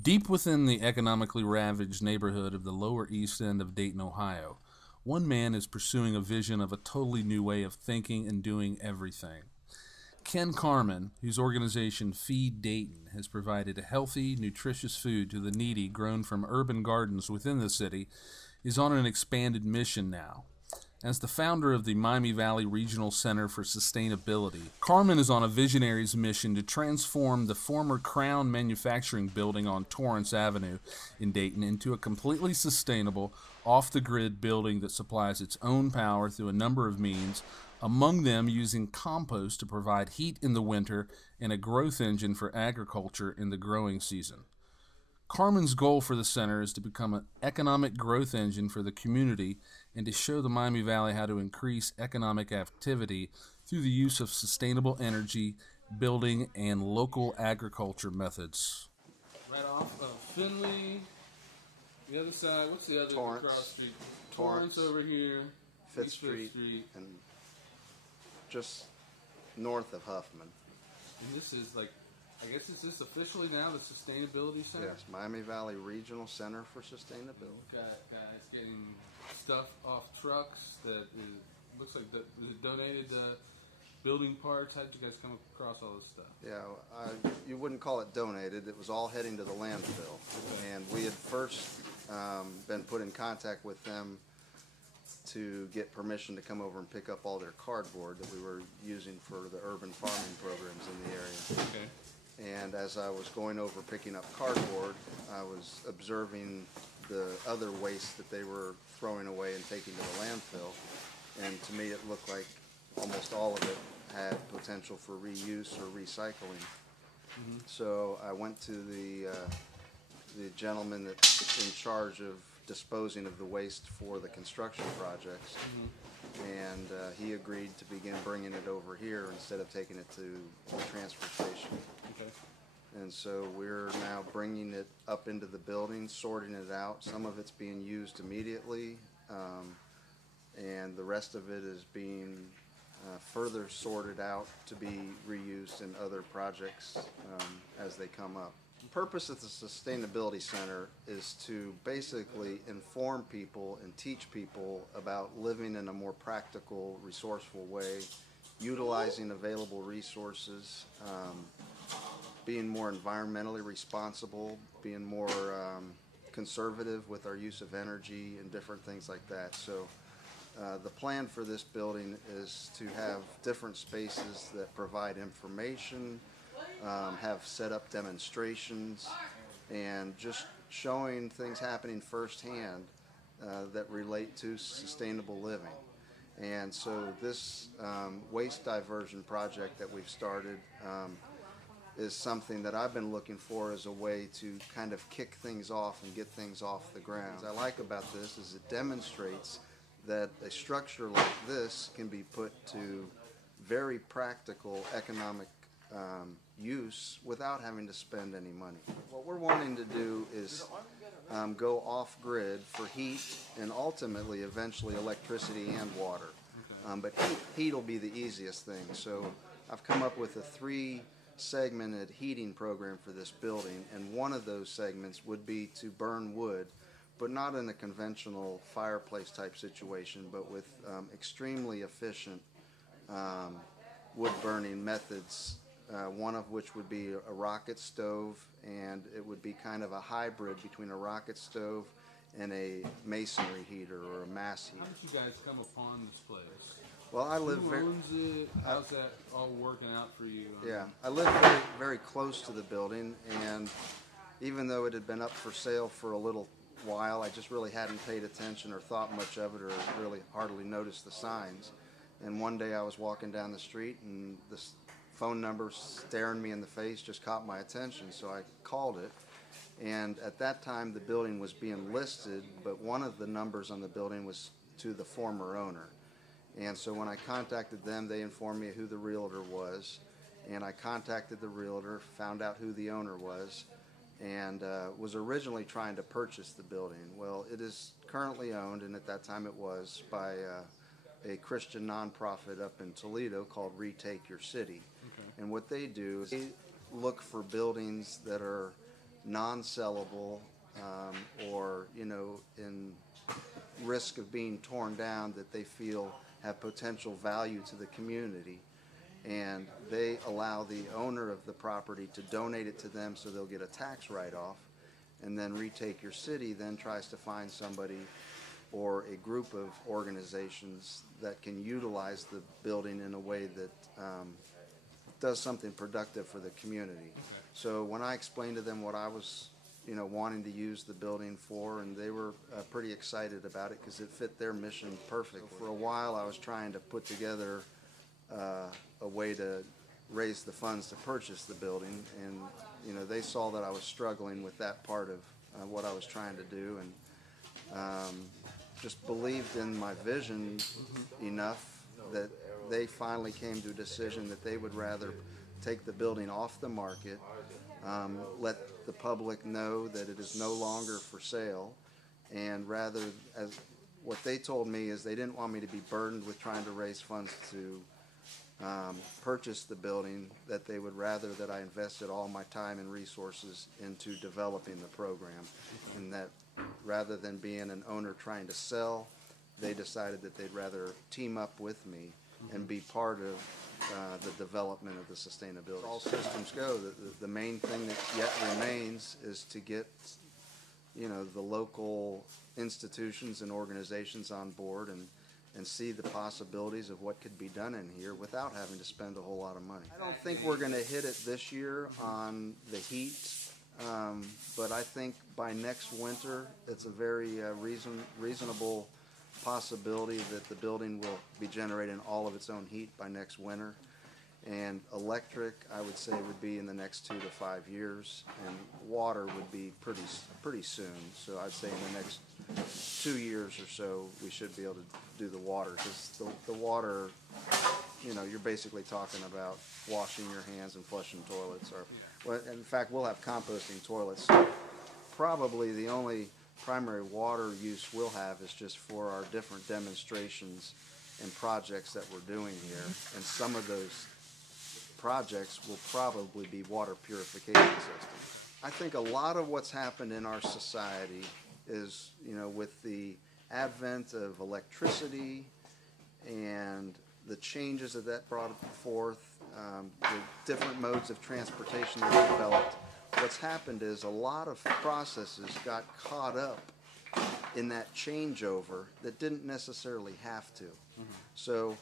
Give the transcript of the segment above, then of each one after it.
Deep within the economically ravaged neighborhood of the lower East End of Dayton, Ohio, one man is pursuing a vision of a totally new way of thinking and doing everything. Ken Carman, whose organization Feed Dayton has provided healthy, nutritious food to the needy grown from urban gardens within the city, is on an expanded mission now. As the founder of the Miami Valley Regional Center for Sustainability, Carman is on a visionary's mission to transform the former Crowne Manufacturing building on Torrence Avenue in Dayton into a completely sustainable, off-the-grid building that supplies its own power through a number of means, among them using compost to provide heat in the winter and a growth engine for agriculture in the growing season. Carman's goal for the center is to become an economic growth engine for the community and to show the Miami Valley how to increase economic activity through the use of sustainable energy, building, and local agriculture methods. Right off of Finley, the other side, what's the other Torrence. cross street? Torrence over here, Fifth Street, and just north of Huffman. And this is like, I guess, is this officially now the Sustainability Center? Yes, Miami Valley Regional Center for Sustainability. We've got guys getting stuff off trucks that is, looks like is it donated building parts. How did you guys come across all this stuff? Yeah, you wouldn't call it donated. It was all heading to the landfill. Okay. And we had first been put in contact with them to get permission to come over and pick up all their cardboard that we were using for the urban farming programs in the area. Okay. And as I was going over picking up cardboard, I was observing the other waste that they were throwing away and taking to the landfill. And to me, it looked like almost all of it had potential for reuse or recycling. Mm-hmm. So I went to the gentleman that's in charge of disposing of the waste for the construction projects. Mm-hmm. And he agreed to begin bringing it over here instead of taking it to the transfer station. Okay. And so we're now bringing it up into the building, sorting it out. Some of it's being used immediately, and the rest of it is being further sorted out to be reused in other projects as they come up. The purpose of the Sustainability Center is to basically inform people and teach people about living in a more practical, resourceful way, utilizing available resources, being more environmentally responsible, being more conservative with our use of energy and different things like that. So the plan for this building is to have different spaces that provide information, have set up demonstrations, and just showing things happening firsthand that relate to sustainable living. And so this waste diversion project that we've started is something that I've been looking for as a way to kind of kick things off and get things off the ground. What I like about this is it demonstrates that a structure like this can be put to very practical economic use without having to spend any money. What we're wanting to do is go off-grid for heat and ultimately, eventually, electricity and water. But heat will be the easiest thing. So I've come up with a 3-segmented heating program for this building, and one of those segments would be to burn wood, but not in a conventional fireplace type situation, but with extremely efficient wood burning methods. One of which would be a rocket stove, and it would be kind of a hybrid between a rocket stove and a masonry heater or a mass heater. How did you guys come upon this place? Well, I live Who owns it? How's that all working out for you? Yeah, I live very close to the building, and even though it had been up for sale for a little while, I just really hadn't paid attention or thought much of it, or really hardly noticed the signs. And one day I was walking down the street, and this phone number staring me in the face just caught my attention, so I called it. And at that time the building was being listed, but one of the numbers on the building was to the former owner. And so when I contacted them, they informed me who the realtor was, and I contacted the realtor, found out who the owner was, and was originally trying to purchase the building. Well, it is currently owned, and at that time it was, by a Christian nonprofit up in Toledo called Retake Your City. Okay. And what they do is they look for buildings that are non-sellable or, you know, in risk of being torn down that they feel have potential value to the community. And they allow the owner of the property to donate it to them so they'll get a tax write-off. And then Retake Your City then tries to find somebody or a group of organizations that can utilize the building in a way that does something productive for the community. Okay. So when I explained to them what I was, you know, wanting to use the building for, and they were pretty excited about it because it fit their mission perfectly. For a while I was trying to put together a way to raise the funds to purchase the building, and you know, they saw that I was struggling with that part of what I was trying to do, and just believed in my vision enough that they finally came to a decision that they would rather take the building off the market, let the public know that it is no longer for sale, and rather, as what they told me is they didn't want me to be burdened with trying to raise funds to purchase the building, that they would rather that I invested all my time and resources into developing the program, and that rather than being an owner trying to sell, they decided that they'd rather team up with me and be part of the development of the sustainability. All systems go. The main thing that yet remains is to get, you know, the local institutions and organizations on board and see the possibilities of what could be done in here without having to spend a whole lot of money. I don't think we're going to hit it this year on the heat, but I think by next winter it's a very reasonable possibility that the building will be generating all of its own heat by next winter. And electric, I would say, would be in the next 2 to 5 years, and water would be pretty soon. So I'd say in the next 2 years or so, we should be able to do the water, because the water, you know, you're basically talking about washing your hands and flushing toilets. Or, well, in fact, we'll have composting toilets. So probably the only primary water use we'll have is just for our different demonstrations and projects that we're doing here, and some of those projects will probably be water purification systems. I think a lot of what's happened in our society is, you know, with the advent of electricity and the changes that brought forth, the different modes of transportation that were developed, what's happened is a lot of processes got caught up in that changeover that didn't necessarily have to. So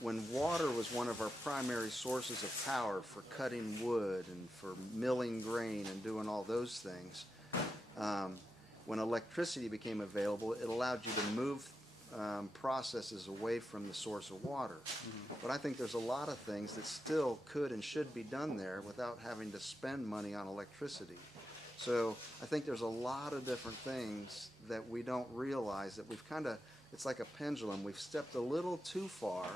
when water was one of our primary sources of power for cutting wood and for milling grain and doing all those things, when electricity became available, it allowed you to move processes away from the source of water. But I think there's a lot of things that still could and should be done there without having to spend money on electricity. So I think there's a lot of different things that we don't realize that we've kind of, it's like a pendulum. We've stepped a little too far,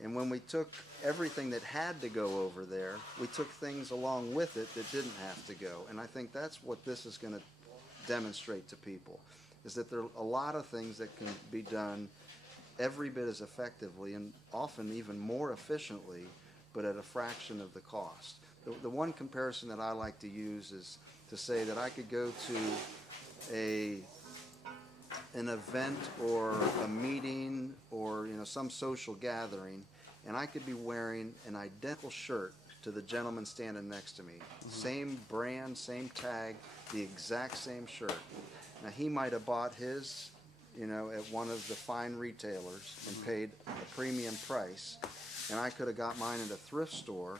and when we took everything that had to go over there, we took things along with it that didn't have to go. And I think that's what this is going to demonstrate to people, is that there are a lot of things that can be done every bit as effectively and often even more efficiently, but at a fraction of the cost. The one comparison that I like to use is to say that I could go to an event or a meeting or, you know, some social gathering, and I could be wearing an identical shirt to the gentleman standing next to me. Same brand, same tag, the exact same shirt. Now, he might have bought his, you know, at one of the fine retailers and paid a premium price, and I could have got mine at a thrift store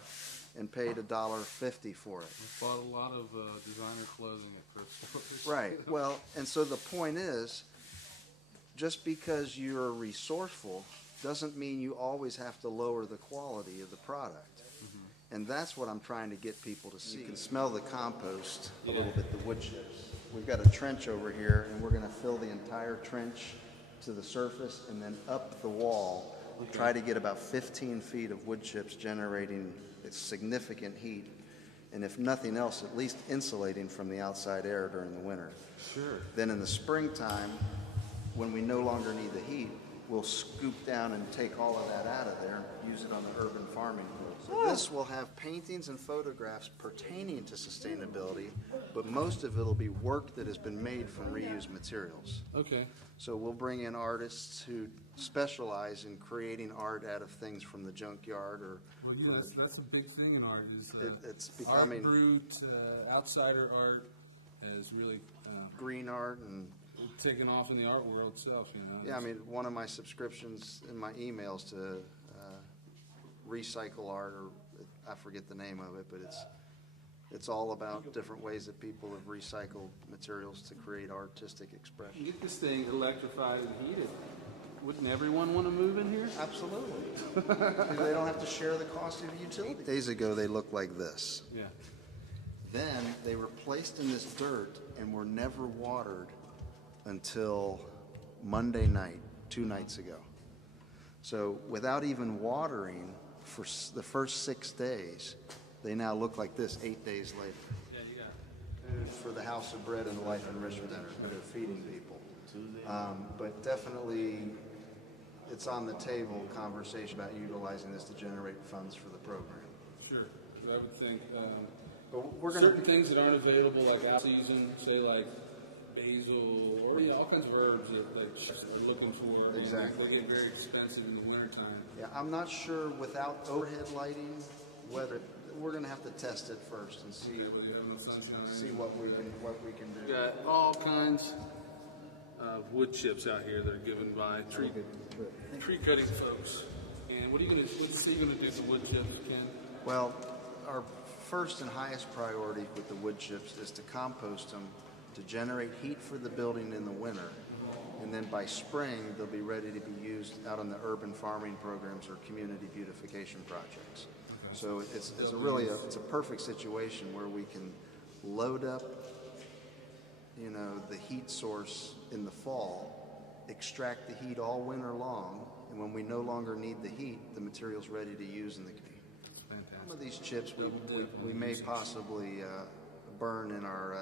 and paid $1.50 for it. I bought a lot of designer clothing at thrift stores. Right. Well, and so the point is, just because you're resourceful doesn't mean you always have to lower the quality of the product. And that's what I'm trying to get people to see. You can smell the compost a little bit, the wood chips. We've got a trench over here, and we're going to fill the entire trench to the surface and then up the wall. Try to get about 15 feet of wood chips generating significant heat, and if nothing else, at least insulating from the outside air during the winter. Sure. Then in the springtime, when we no longer need the heat, we'll scoop down and take all of that out of there, use it on the urban farming field. So this will have paintings and photographs pertaining to sustainability, but most of it will be work that has been made from reused materials. Okay. So we'll bring in artists who specialize in creating art out of things from the junkyard, or well, yeah, that's a big thing in art. Is it's becoming art brute, outsider art has really green art and taken off in the art world itself. You know. Yeah, I mean, one of my subscriptions in my emails to Recycle Art, or I forget the name of it, but it's all about different ways that people have recycled materials to create artistic expression. Get this thing electrified and heated. Wouldn't everyone want to move in here? Absolutely. They don't have to share the cost of utilities. Days ago, they looked like this. Yeah. Then they were placed in this dirt and were never watered until Monday night, 2 nights ago. So without even watering for the first 6 days, they now look like this 8 days later. Yeah, you got Food for the House of Bread and the Life Enrichment Center, that are feeding people. But definitely, it's on the table, conversation about utilizing this to generate funds for the program. Sure. I would think But we're going certain things that aren't available, like out season, say like basil, or all kinds of herbs that chefs are looking for. Exactly. They get very expensive in the wintertime. Yeah, I'm not sure without overhead lighting whether we're going to have to test it first and see what we can do. We got all kinds of wood chips out here that are given by tree cutting folks. And what are you going to do with the wood chips, Ken? Well, our first and highest priority with the wood chips is to compost them to generate heat for the building in the winter. And then by spring, they'll be ready to be used out on the urban farming programs or community beautification projects. Okay. So it's a perfect situation where we can load up, you know, the heat source in the fall, extract the heat all winter long, and when we no longer need the heat, the material's ready to use in the community. Some of these chips we may possibly burn in our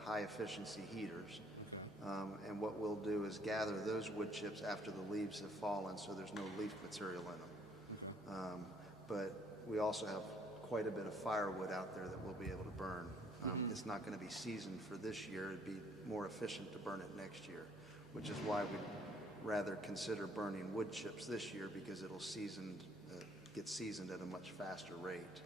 high efficiency heaters. And what we'll do is gather those wood chips after the leaves have fallen, so there's no leaf material in them. But we also have quite a bit of firewood out there that we'll be able to burn. It's not going to be seasoned for this year. It'd be more efficient to burn it next year, which is why we'd rather consider burning wood chips this year, because it'll get seasoned at a much faster rate.